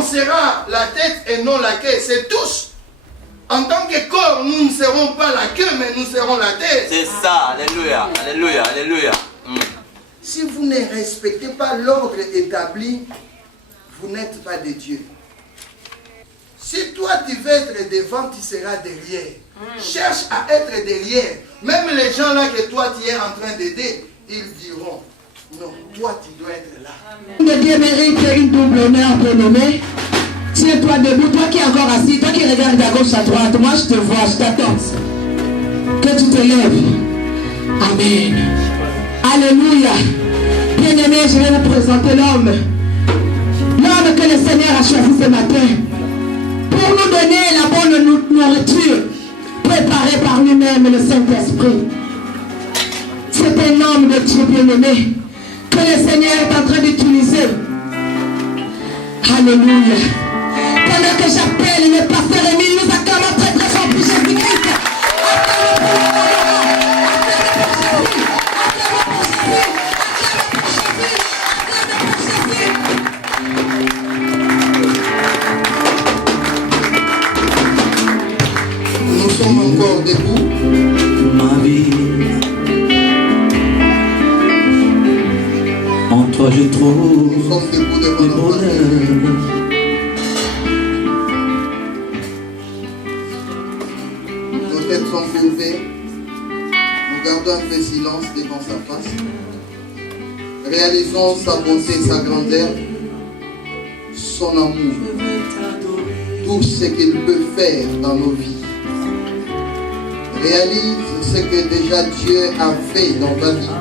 on sera la tête et non la queue. C'est tous. En tant que corps, nous ne serons pas la queue, mais nous serons la tête. C'est ça, alléluia, alléluia, alléluia. Si vous ne respectez pas l'ordre établi, vous n'êtes pas de Dieu. Si toi tu veux être devant, tu seras derrière. Cherche à être derrière. Même les gens là que toi tu es en train d'aider, ils diront, non, toi tu dois être là. Dieu mérite une double honneur, bien-aimé. Tiens-toi debout, toi qui es encore assis, toi qui regardes à gauche, à droite, moi je te vois, je t'attends. Que tu te lèves. Amen. Alléluia. Bien-aimé, je vais vous présenter l'homme. L'homme que le Seigneur a choisi ce matin. Pour nous donner la bonne nourriture préparée par lui-même, le Saint-Esprit. C'est un homme de Dieu bien-aimé que le Seigneur est en train d'utiliser. Alléluia. Pendant que j'appelle le pasteur Émile, nous acclamons très très fort pour Jésus-Christ. Nous sommes encore debout. Ma vie, en toi je trouve Nous sommes debout le devant notre bonheur. Père. Nos têtes sont courbées. Nous gardons un peu de silence devant sa face. Réalisons sa bonté, sa grandeur, son amour, tout ce qu'il peut faire dans nos vies. Réalise ce que déjà Dieu a fait dans ta vie.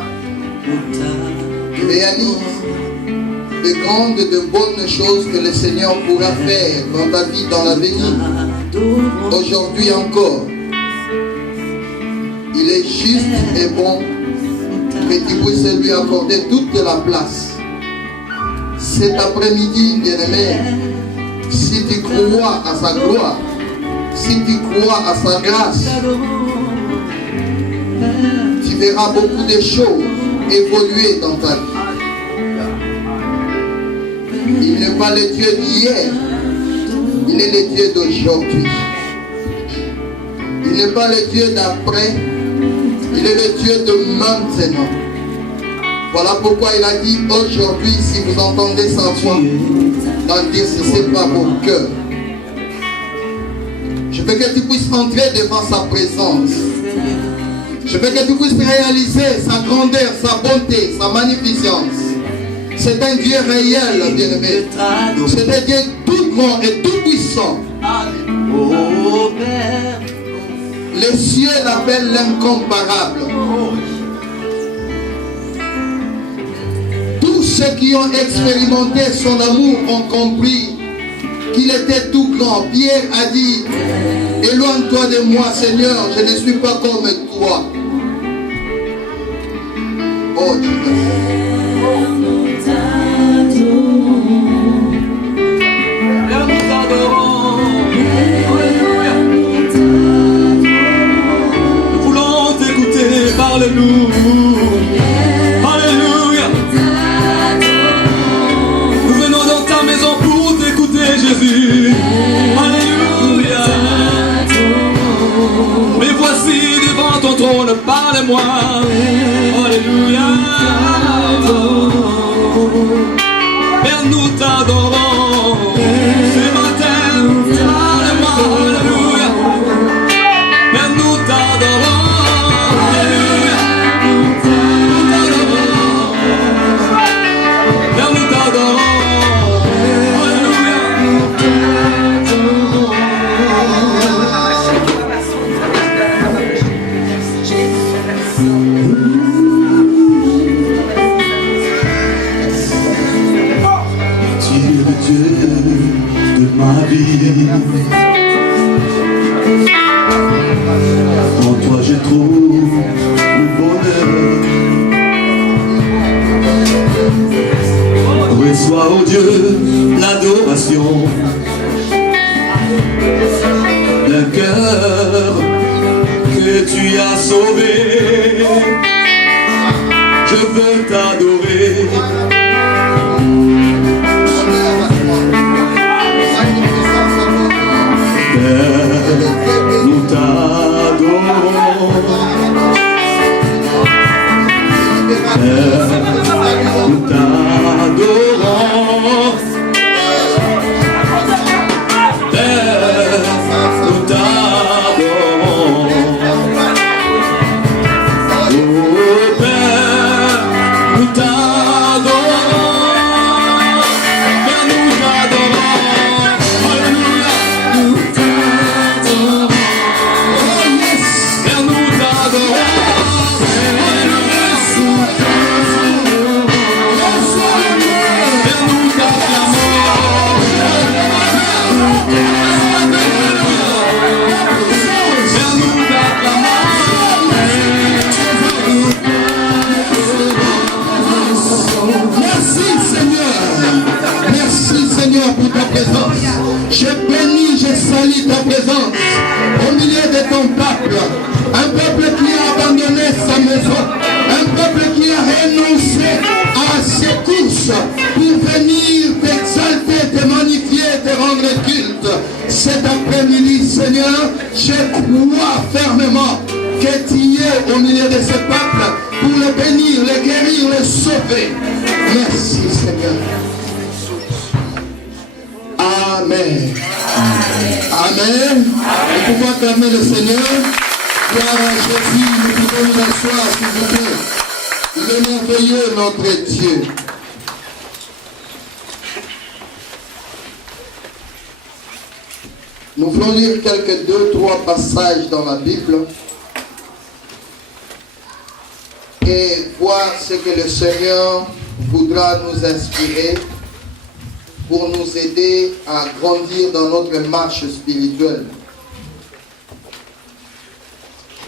Réalise de grandes et de bonnes choses que le Seigneur pourra faire dans ta vie, dans l'avenir. Aujourd'hui encore, il est juste et bon que tu puisses lui accorder toute la place. Cet après-midi, bien-aimé, si tu crois à sa gloire, si tu crois à sa grâce, tu verras beaucoup de choses évoluer dans ta vie. Il n'est pas le Dieu d'hier, il est le Dieu d'aujourd'hui. Il n'est pas le Dieu d'après, il est le Dieu de maintenant. Voilà pourquoi il a dit aujourd'hui, si vous entendez sa voix, n'endurcissez pas vos cœurs. Je veux que tu puisses entrer devant sa présence. Je veux que tu puisses réaliser sa grandeur, sa bonté, sa magnificence. C'est un Dieu réel, bien-aimé. C'est un Dieu tout grand et tout puissant. Les cieux l'appellent l'incomparable. Tous ceux qui ont expérimenté son amour ont compris qu'il était tout grand. Pierre a dit, éloigne-toi de moi, Seigneur, je ne suis pas comme toi. Oh Dieu. Nous voulons t'écouter, parle-nous. Alléluia. Nous venons dans ta maison pour t'écouter, Jésus. Alléluia. Mais voici devant ton trône, parle-moi. Alléluia. Père, nous t'adorons. Ce matin, parle-moi. Alléluia. Père, nous t'adorons. Alléluia. Nous t'adorons. Père, nous t'adorons. Ma vie, en toi je trouve le bonheur. Reçois, oh Dieu, l'adoration d'un cœur que tu as sauvé. Je veux t'adorer. nous t'adorons. Nous t'adorons. Nous t'adorons. Oh Père, nous t'adorons. Père, nous t'adorons. Alléluia, nous t'adorons. Père, nous t'adorons. Alléluia, Père, nous t'acclamons. Merci Seigneur. Merci Seigneur pour ta présence. Je bénis, je salue ta présence au milieu de ton peuple. Un peuple qui a abandonné sa maison. Un peuple qui a renoncé à ses courses pour venir t'exalter, te magnifier, te rendre culte. Cet après-midi, Seigneur, je crois fermement que tu es au milieu de ce peuple pour le bénir, le guérir, le sauver. Merci Seigneur. Amen. Amen. Nous pouvons acclamer le Seigneur. Gloire à Jésus, nous pouvons nous asseoir, s'il vous plaît. Il est merveilleux, notre Dieu. Nous voulons lire quelques 2-3 passages dans la Bible et voir ce que le Seigneur voudra nous inspirer pour nous aider à grandir dans notre marche spirituelle.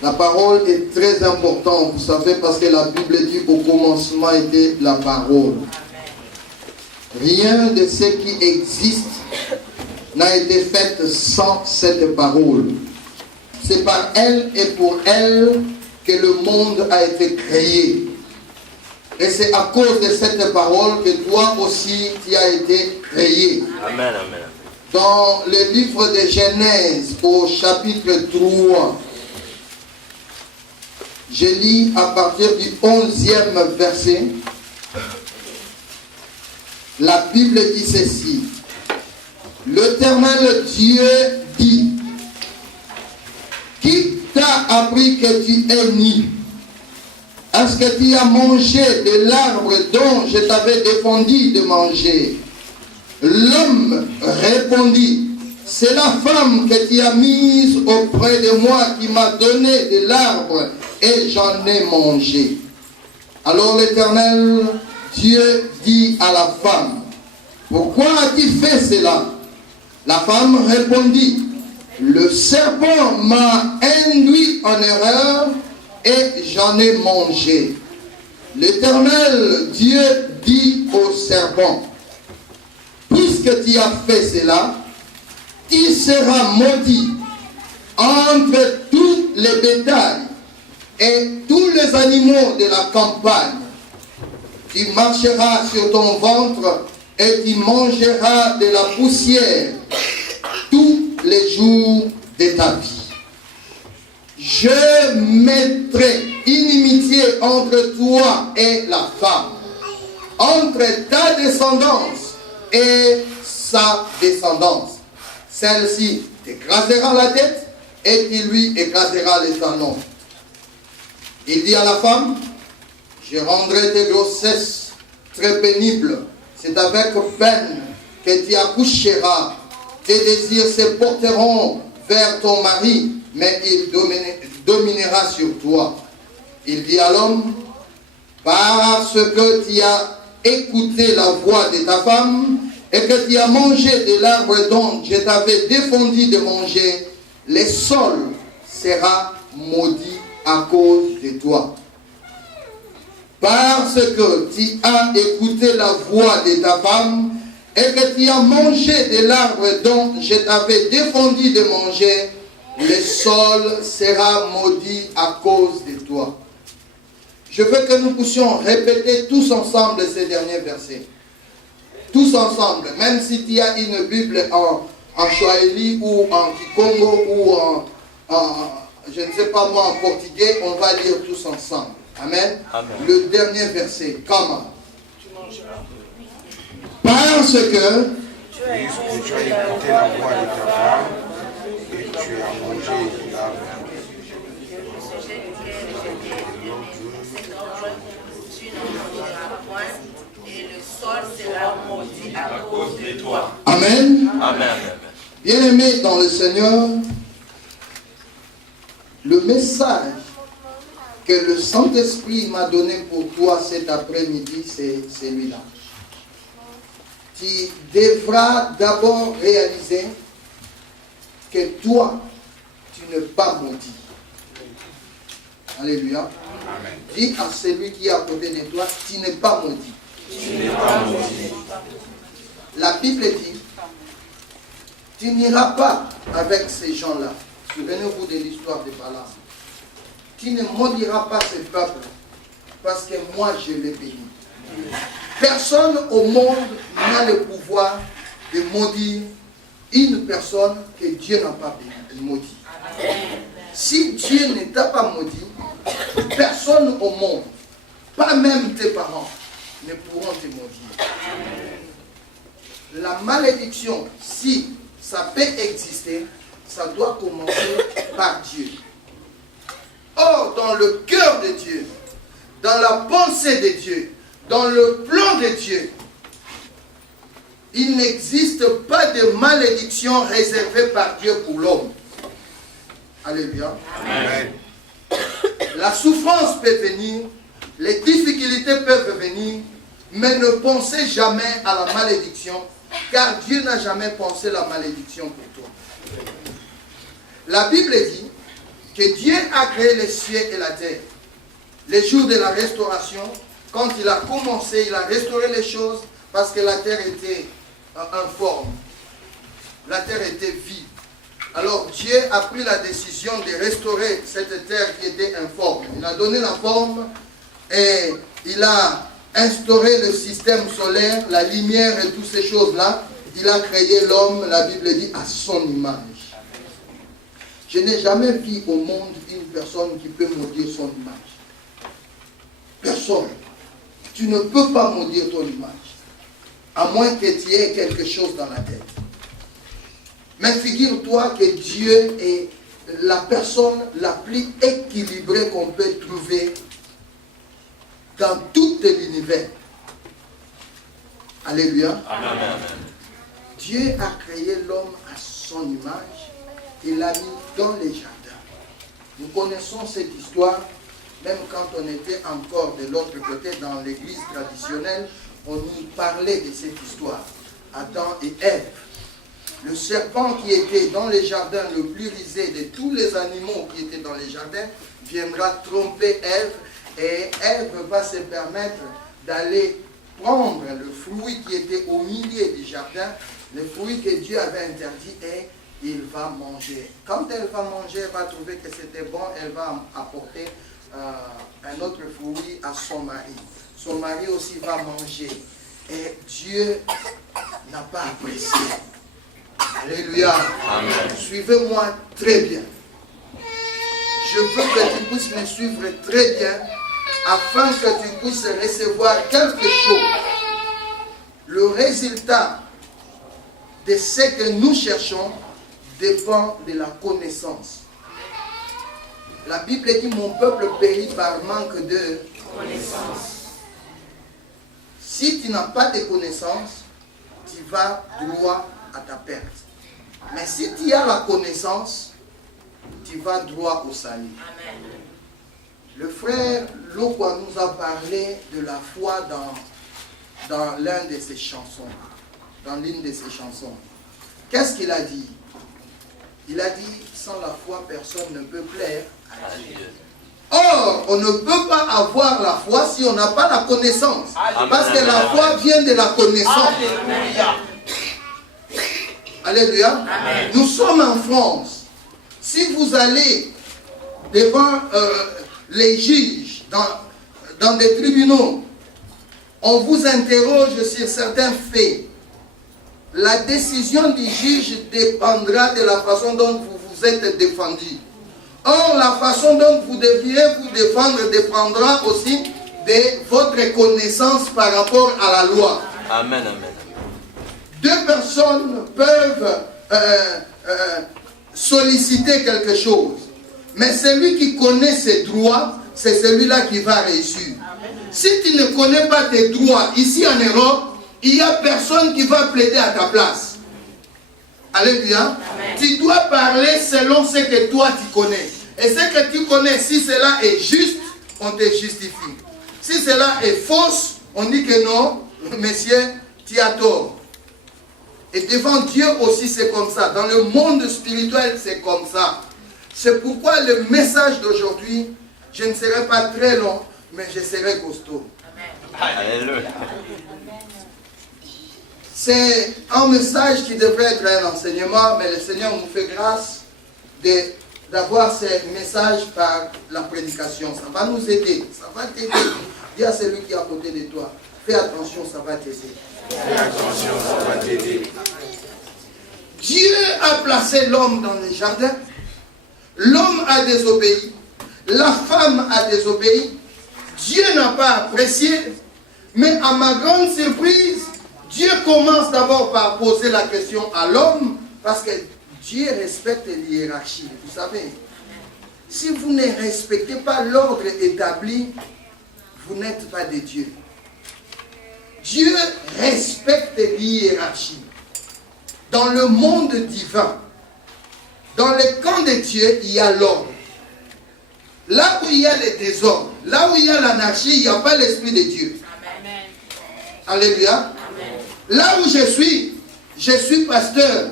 La parole est très importante, vous savez, parce que la Bible dit qu'au commencement était la parole. Rien de ce qui existe n'a été fait sans cette parole. C'est par elle et pour elle que le monde a été créé. Et c'est à cause de cette parole que toi aussi tu as été créé. Amen, amen. Dans le livre de Genèse, au chapitre 3, je lis à partir du 11e verset. La Bible dit ceci. L'Éternel Dieu dit, qui t'a appris que tu es nu? Est-ce que tu as mangé de l'arbre dont je t'avais défendu de manger? L'homme répondit, c'est la femme que tu as mise auprès de moi qui m'a donné de l'arbre et j'en ai mangé. Alors l'Éternel Dieu dit à la femme, pourquoi as-tu fait cela? La femme répondit, le serpent m'a induit en erreur et j'en ai mangé. L'Éternel Dieu dit au serpent, puisque tu as fait cela, tu seras maudit entre tous les bétails et tous les animaux de la campagne. Tu marcheras sur ton ventre et tu mangeras de la poussière tous les jours de ta vie. Je mettrai inimitié entre toi et la femme, entre ta descendance et sa descendance. Celle-ci t'écrasera la tête et tu lui écraseras les talons. Il dit à la femme, je rendrai tes grossesses très pénibles. C'est avec peine que tu accoucheras. Tes désirs se porteront vers ton mari, mais il dominera sur toi. Il dit à l'homme, parce que tu as écouté la voix de ta femme et que tu as mangé de l'arbre dont je t'avais défendu de manger, le sol sera maudit à cause de toi. Parce que tu as écouté la voix de ta femme et que tu as mangé de l'arbre dont je t'avais défendu de manger, le sol sera maudit à cause de toi. Je veux que nous puissions répéter tous ensemble ces derniers versets. Tous ensemble, même si tu as une Bible en Swahili ou en Kikongo ou je ne sais pas moi, en portugais, on va lire tous ensemble. Amen. Amen. Le dernier verset. Comment? Parce que Puisque tu as écouté la voix de ta femme et tu as mangé la viande. Et le sol sera maudit à cause de toi. Amen. Amen. Bien-aimé dans le Seigneur, le message que le Saint-Esprit m'a donné pour toi cet après-midi, c'est celui-là. Tu devras d'abord réaliser que toi, tu n'es pas maudit. Alléluia. Amen. Dis à celui qui est à côté de toi, tu n'es pas maudit. Tu n'es pas maudit. La Bible dit, tu n'iras pas avec ces gens-là. Souvenez-vous de l'histoire de Balaam. Tu ne maudiras pas ce peuple, parce que moi je l'ai béni. Personne au monde n'a le pouvoir de maudire une personne que Dieu n'a pas maudit. Si Dieu ne t'a pas maudit, personne au monde, pas même tes parents, ne pourront te maudire. La malédiction, si ça peut exister, ça doit commencer par Dieu. Or, dans le cœur de Dieu, dans la pensée de Dieu, dans le plan de Dieu, il n'existe pas de malédiction réservée par Dieu pour l'homme. Alléluia. Amen. La souffrance peut venir, les difficultés peuvent venir, mais ne pensez jamais à la malédiction, car Dieu n'a jamais pensé la malédiction pour toi. La Bible dit que Dieu a créé les cieux et la terre. Les jours de la restauration, quand il a commencé, il a restauré les choses parce que la terre était informe. La terre était vide. Alors Dieu a pris la décision de restaurer cette terre qui était informe. Il a donné la forme et il a instauré le système solaire, la lumière et toutes ces choses-là. Il a créé l'homme, la Bible dit, à son image. Je n'ai jamais vu au monde une personne qui peut maudire son image. Personne. Tu ne peux pas maudire ton image, à moins que tu aies quelque chose dans la tête. Mais figure-toi que Dieu est la personne la plus équilibrée qu'on peut trouver dans tout l'univers. Alléluia. Amen. Dieu a créé l'homme à son image et l'a mis dans les jardins. Nous connaissons cette histoire, même quand on était encore de l'autre côté dans l'église traditionnelle, on nous parlait de cette histoire. Adam et Ève. Le serpent qui était dans les jardins, le plus rusé de tous les animaux qui étaient dans les jardins, viendra tromper Ève et Ève va se permettre d'aller prendre le fruit qui était au milieu du jardin, le fruit que Dieu avait interdit, et il va manger. Quand elle va manger, elle va trouver que c'était bon, elle va apporter un autre fruit à son mari. Son mari aussi va manger. Et Dieu n'a pas apprécié. Alléluia. Amen. Suivez-moi très bien. Je veux que tu puisses me suivre très bien afin que tu puisses recevoir quelque chose. Le résultat de ce que nous cherchons dépend de la connaissance. La Bible dit, mon peuple périt par manque de connaissance. Si tu n'as pas de connaissance, tu vas droit à ta perte. Mais si tu as la connaissance, tu vas droit au salut. Amen. Le frère Lokwa nous a parlé de la foi dans l'une de ses chansons. Dans l'une de ses chansons. Qu'est-ce qu'il a dit? Il a dit, sans la foi, personne ne peut plaire à Dieu. Or, on ne peut pas avoir la foi si on n'a pas la connaissance. Parce que la foi vient de la connaissance. Alléluia. Amen. Nous sommes en France. Si vous allez devant les juges, dans des tribunaux, on vous interroge sur certains faits. la décision du juge dépendra de la façon dont vous vous êtes défendu. Or, la façon dont vous devriez vous défendre dépendra aussi de votre connaissance par rapport à la loi. Amen, amen. Deux personnes peuvent solliciter quelque chose, mais celui qui connaît ses droits, c'est celui-là qui va réussir. Si tu ne connais pas tes droits ici en Europe, il n'y a personne qui va plaider à ta place. Alléluia. Tu dois parler selon ce que toi tu connais. Et ce que tu connais, si cela est juste, on te justifie. Si cela est fausse, on dit que non, monsieur, tu as tort. Et devant Dieu aussi, c'est comme ça. Dans le monde spirituel, c'est comme ça. C'est pourquoi le message d'aujourd'hui, je ne serai pas très long, mais je serai costaud. Alléluia. C'est un message qui devrait être un enseignement, mais le Seigneur nous fait grâce d'avoir ces messages par la prédication. Ça va nous aider, ça va t'aider. Dis à celui qui est à côté de toi, fais attention, ça va t'aider. Fais attention, ça va t'aider. Dieu a placé l'homme dans le jardin. L'homme a désobéi. La femme a désobéi. Dieu n'a pas apprécié. Mais à ma grande surprise, Dieu commence d'abord par poser la question à l'homme, parce que Dieu respecte l'hiérarchie. Vous savez, si vous ne respectez pas l'ordre établi, vous n'êtes pas de Dieu. Dieu respecte l'hiérarchie. Dans le monde divin, dans le camp de Dieu, il y a l'ordre. Là où il y a le désordre, là où il y a l'anarchie, il n'y a pas l'Esprit de Dieu. Amen. Alléluia. Amen. Là où je suis pasteur.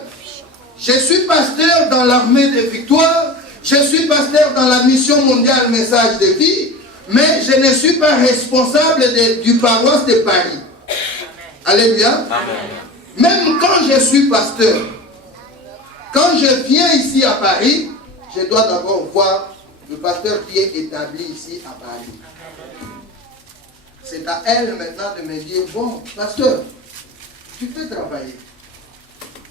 Je suis pasteur dans l'armée de victoire. Je suis pasteur dans la mission mondiale message de vie. Mais je ne suis pas responsable du paroisse de Paris. Amen. Alléluia. Amen. Même quand je suis pasteur, quand je viens ici à Paris, je dois d'abord voir le pasteur qui est établi ici à Paris. C'est à elle maintenant de me dire, bon, pasteur, tu peux travailler.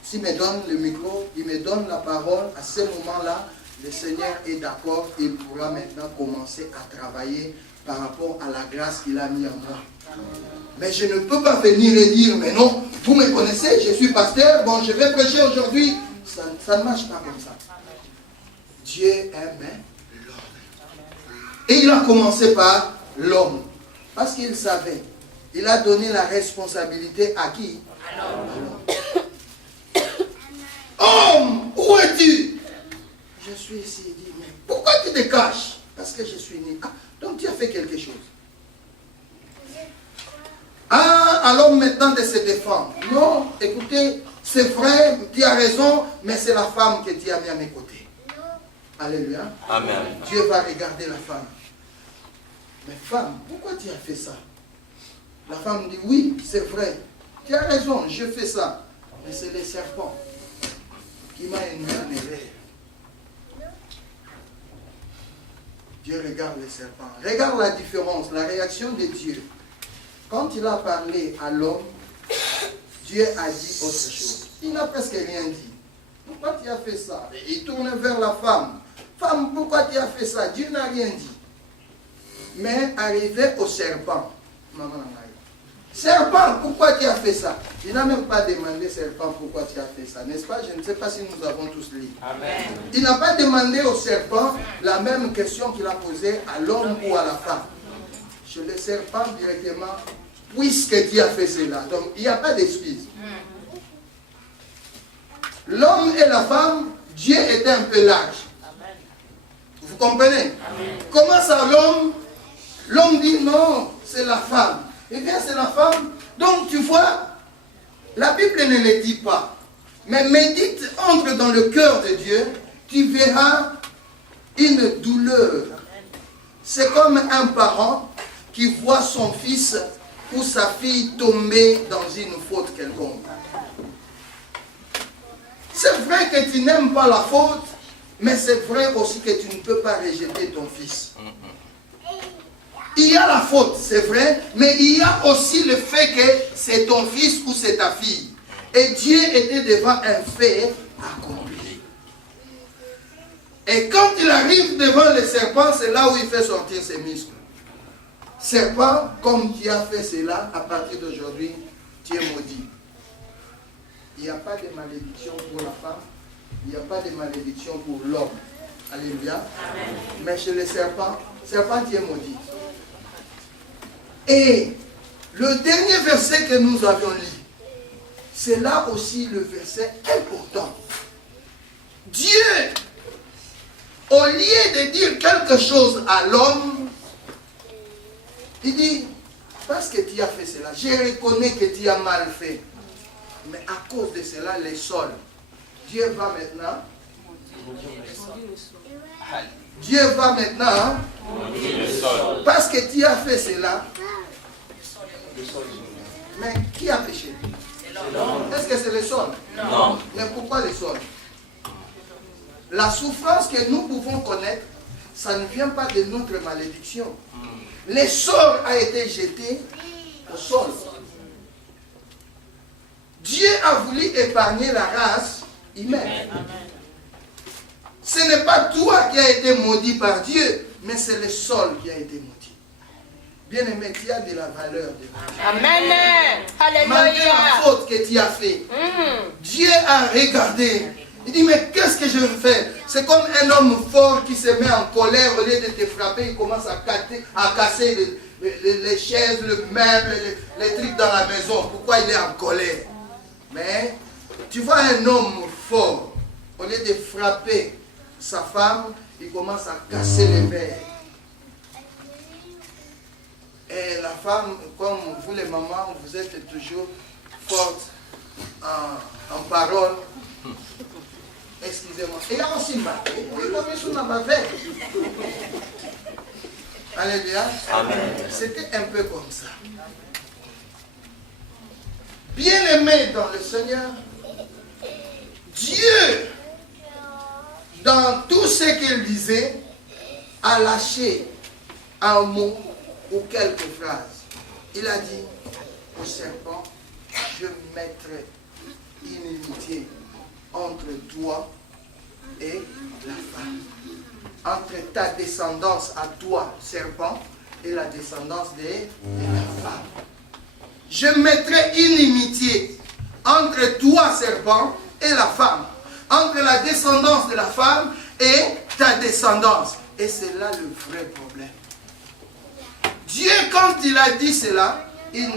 S'il me donne le micro, il me donne la parole, à ce moment-là, le Seigneur est d'accord, il pourra maintenant commencer à travailler par rapport à la grâce qu'il a mis en moi. Mais je ne peux pas venir et dire, mais non, vous me connaissez, je suis pasteur, bon, je vais prêcher aujourd'hui. Ça ne marche pas comme ça. Dieu aime l'ordre. Et il a commencé par l'homme. Parce qu'il savait. Il a donné la responsabilité à qui? À l'homme. Homme, où es-tu? Je suis ici. Il dit, mais pourquoi tu te caches? Parce que je suis né. Ah, donc tu as fait quelque chose. Ah, à l'homme maintenant de se défendre. Non, écoutez, c'est vrai, tu as raison, mais c'est la femme que Dieu a mis à mes côtés. Alléluia. Amen. Dieu va regarder la femme. Mais femme, pourquoi tu as fait ça? La femme dit, oui, c'est vrai. Tu as raison, je fais ça. Mais c'est le serpent qui m'a énervé. Dieu regarde le serpent. Regarde la différence, la réaction de Dieu. Quand il a parlé à l'homme, Dieu a dit autre chose. Il n'a presque rien dit. Pourquoi tu as fait ça? Et il tourne vers la femme. Femme, pourquoi tu as fait ça? Dieu n'a rien dit. Mais arrivé au serpent, serpent, pourquoi tu as fait ça? Il n'a même pas demandé, serpent, pourquoi tu as fait ça, n'est-ce pas? Je ne sais pas si nous avons tous lu. Amen. Il n'a pas demandé au serpent la même question qu'il a posée à l'homme ou à la femme. Chez le serpent directement, puisque tu as fait cela. Donc, il n'y a pas d'excuse. L'homme et la femme, Dieu était un peu large. Vous comprenez? Amen. Comment ça, l'homme? L'homme dit non, c'est la femme. Eh bien, c'est la femme. Donc, tu vois, la Bible ne le dit pas. Mais médite, entre dans le cœur de Dieu, tu verras une douleur. C'est comme un parent qui voit son fils ou sa fille tomber dans une faute quelconque. C'est vrai que tu n'aimes pas la faute, mais c'est vrai aussi que tu ne peux pas rejeter ton fils. Il y a la faute, c'est vrai, mais il y a aussi le fait que c'est ton fils ou c'est ta fille. Et Dieu était devant un fait accompli. Et quand il arrive devant le serpent, c'est là où il fait sortir ses muscles. Serpent, comme tu as fait cela, à partir d'aujourd'hui, tu es maudit. Il n'y a pas de malédiction pour la femme, il n'y a pas de malédiction pour l'homme. Alléluia. Amen. Mais chez le serpent, tu es maudit. Et le dernier verset que nous avions lu, c'est là aussi le verset important. Dieu, au lieu de dire quelque chose à l'homme, il dit, parce que tu as fait cela, je reconnais que tu as mal fait. Mais à cause de cela, les sols, Dieu va maintenant, parce que tu as fait cela, mais qui a péché? Est-ce que c'est le sol? Non. Mais pourquoi le sol? La souffrance que nous pouvons connaître, ça ne vient pas de notre malédiction. Le sort a été jeté au sol. Dieu a voulu épargner la race humaine. Ce n'est pas toi qui as été maudit par Dieu, mais c'est le sol qui a été maudit. Bien-aimé, tu as de la valeur de Dieu. Amen. Malgré la Alléluia. faute que tu as fait, Dieu a regardé. Il dit, mais qu'est-ce que je fais? C'est comme un homme fort qui se met en colère, au lieu de te frapper, il commence à casser les chaises, le meuble, les trucs dans la maison. Pourquoi il est en colère? Mais tu vois un homme fort, au lieu de frapper sa femme, il commence à casser les verres. Et la femme, comme vous les mamans, vous êtes toujours fortes en parole. Excusez-moi. Et il y a aussi marqué, il a mis sur ma veille. Alléluia. Amen. C'était un peu comme ça. Bien-aimé dans le Seigneur, Dieu, dans tout ce qu'il disait, a lâché un mot ou quelques phrases. Il a dit au serpent, je mettrai inimitié entre toi et la femme. Entre ta descendance à toi, serpent, et la descendance de la femme. Je mettrai inimitié entre toi, serpent, et la femme. Entre la descendance de la femme et ta descendance. Et c'est là le vrai problème. Dieu, quand il a dit cela, il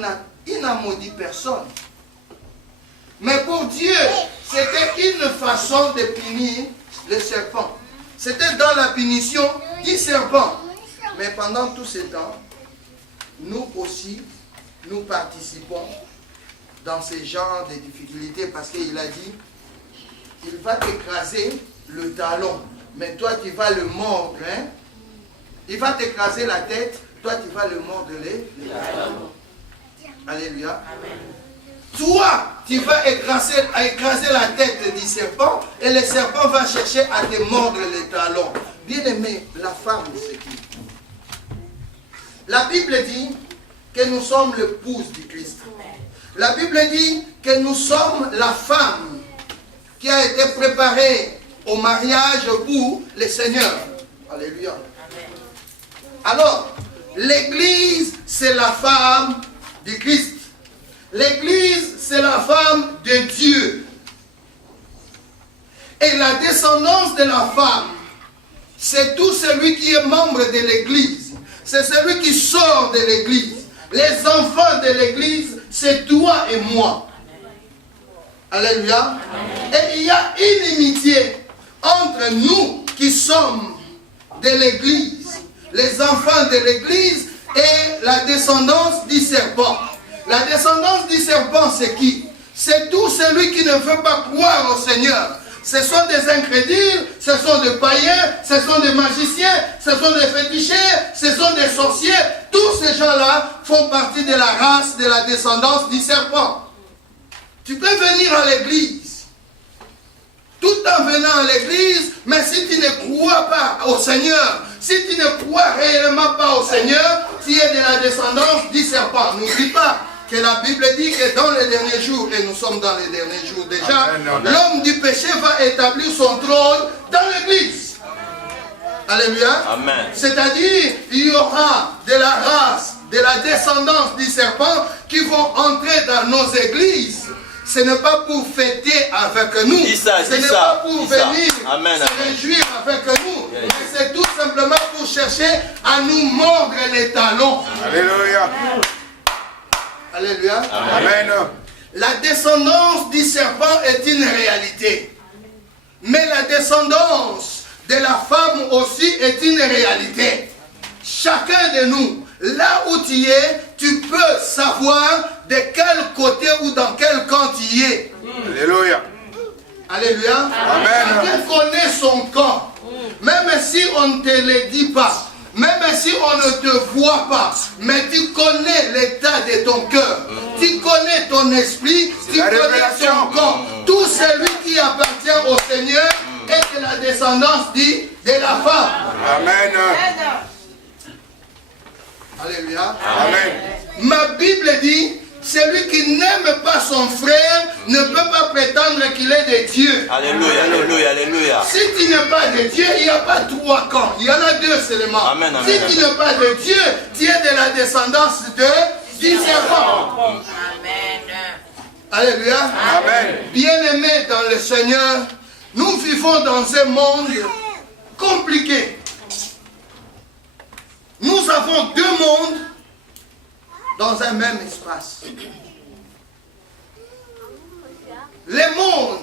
n'a maudit personne. Mais pour Dieu, c'était une façon de punir le serpent. C'était dans la punition du serpent. Mais pendant tout ce temps, nous aussi, nous participons dans ce genre de difficultés parce qu'il a dit, il va t'écraser le talon, mais toi tu vas le mordre. Hein? Il va t'écraser la tête, toi tu vas le mordre les talons. Alléluia. Amen. Toi, tu vas écraser la tête du serpent et le serpent va chercher à te mordre les talons. Bien aimé, la femme, c'est qui? La Bible dit que nous sommes l'épouse du Christ. La Bible dit que nous sommes la femme qui a été préparée au mariage pour le Seigneur. Alléluia. Alors, l'Église, c'est la femme du Christ. L'Église, c'est la femme de Dieu. Et la descendance de la femme, c'est tout celui qui est membre de l'Église. C'est celui qui sort de l'Église. Les enfants de l'Église, c'est toi et moi. Alléluia. Et il y a une inimitié entre nous qui sommes de l'Église, les enfants de l'Église et la descendance du serpent. La descendance du serpent, c'est qui? C'est tout celui qui ne veut pas croire au Seigneur. Ce sont des incrédules, ce sont des païens, ce sont des magiciens, ce sont des féticheurs, ce sont des sorciers. Tous ces gens-là font partie de la race, de la descendance du serpent. Tu peux venir à l'église, tout en venant à l'église, mais si tu ne crois pas au Seigneur, si tu ne crois réellement pas au Seigneur, tu es de la descendance du serpent. N'oublie pas, que la Bible dit que dans les derniers jours, et nous sommes dans les derniers jours déjà, l'homme du péché va établir son trône dans l'église. Alléluia. Amen. C'est-à-dire, il y aura de la race, de la descendance du serpent qui vont entrer dans nos églises. Ce n'est pas pour fêter avec nous. Ce n'est pas pour venir se réjouir avec nous. Mais c'est tout simplement pour chercher à nous mordre les talons. Alléluia. Alléluia. Amen. La descendance du serpent est une réalité. Mais la descendance de la femme aussi est une réalité. Chacun de nous, là où tu es, tu peux savoir de quel côté ou dans quel camp tu es. Alléluia. Alléluia. Amen. Chacun connaît son camp. Même si on ne te le dit pas, même si on ne te voit pas, mais tu connais l'état de ton cœur. Tu connais ton esprit, tu connais ton camp. Tout celui qui appartient au Seigneur est de la descendance de la femme. Amen. Alléluia. Amen. Ma Bible dit, celui qui n'aime pas son frère ne peut pas prétendre qu'il est de Dieu. Alléluia, alléluia, alléluia. Si tu n'es pas de Dieu, il n'y a pas trois camps. Il y en a deux seulement. Amen, amen, si tu n'es pas de Dieu, tu es de la descendance du serpent. Amen. Alléluia. Amen. Bien-aimés dans le Seigneur, nous vivons dans un monde compliqué. Nous avons deux mondes dans un même espace. Le monde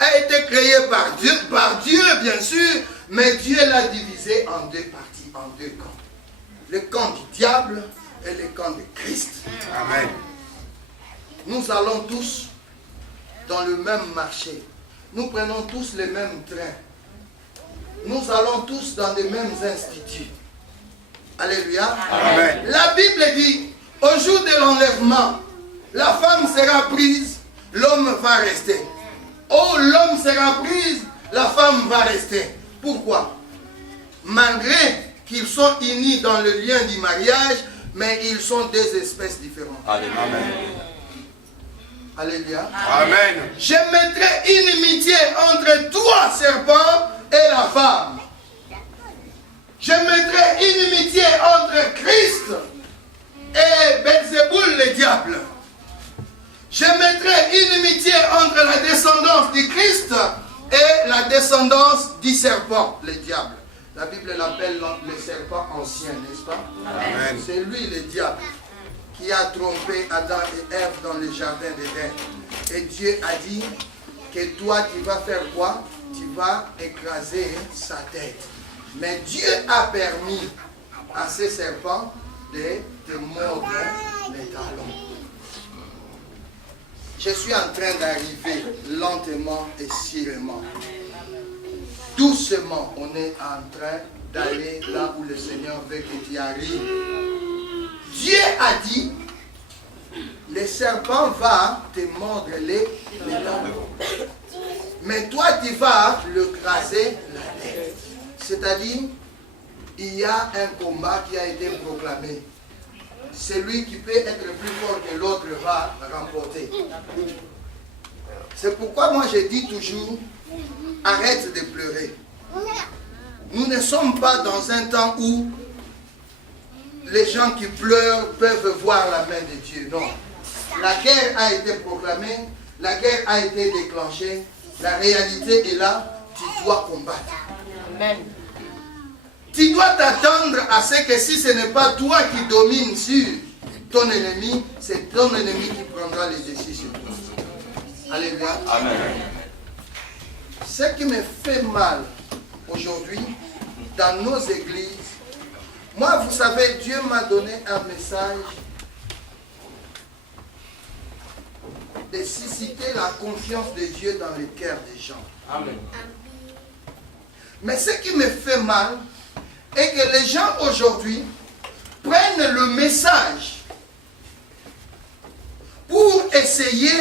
a été créé par Dieu bien sûr, mais Dieu l'a divisé en deux parties, en deux camps. Le camp du diable et le camp de Christ. Amen. Nous allons tous dans le même marché. Nous prenons tous les mêmes trains. Nous allons tous dans les mêmes instituts. Alléluia. Amen. La Bible dit, au jour de l'enlèvement, la femme sera prise, l'homme va rester. Oh, l'homme sera prise, la femme va rester. Pourquoi? Malgré qu'ils sont unis dans le lien du mariage, mais ils sont deux espèces différentes. Alléluia. Alléluia. Amen. Je mettrai une inimitié entre toi, serpent, et la femme. Je mettrai une inimitié entre Christ et Belzéboul, le diable. Je mettrai une inimitié entre la descendance du Christ et la descendance du serpent, le diable. La Bible l'appelle le serpent ancien, n'est-ce pas? Amen. C'est lui, le diable, qui a trompé Adam et Ève dans le jardin d'Éden. Et Dieu a dit que toi, tu vas faire quoi? Tu vas écraser sa tête. Mais Dieu a permis à ces serpents de te mordre les talons. Je suis en train d'arriver lentement et sûrement. Doucement, on est en train d'aller là où le Seigneur veut que tu arrives. Dieu a dit, le serpent va te mordre les talons. Mais toi, tu vas le craser la tête. C'est-à-dire, il y a un combat qui a été proclamé. Celui qui peut être plus fort que l'autre va remporter. C'est pourquoi moi je dis toujours, arrête de pleurer. Nous ne sommes pas dans un temps où les gens qui pleurent peuvent voir la main de Dieu. Non. La guerre a été proclamée, la guerre a été déclenchée, la réalité est là, tu dois combattre. Amen. Tu dois t'attendre à ce que si ce n'est pas toi qui domines sur ton ennemi, c'est ton ennemi qui prendra les décisions. Alléluia. Amen. Ce qui me fait mal aujourd'hui dans nos églises, moi vous savez, Dieu m'a donné un message de susciter la confiance de Dieu dans les cœurs des gens. Amen. Mais ce qui me fait mal est que les gens aujourd'hui prennent le message pour essayer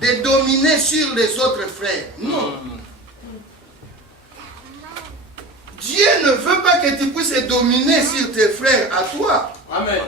de dominer sur les autres frères. Non. Dieu ne veut pas que tu puisses dominer sur tes frères à toi. Amen.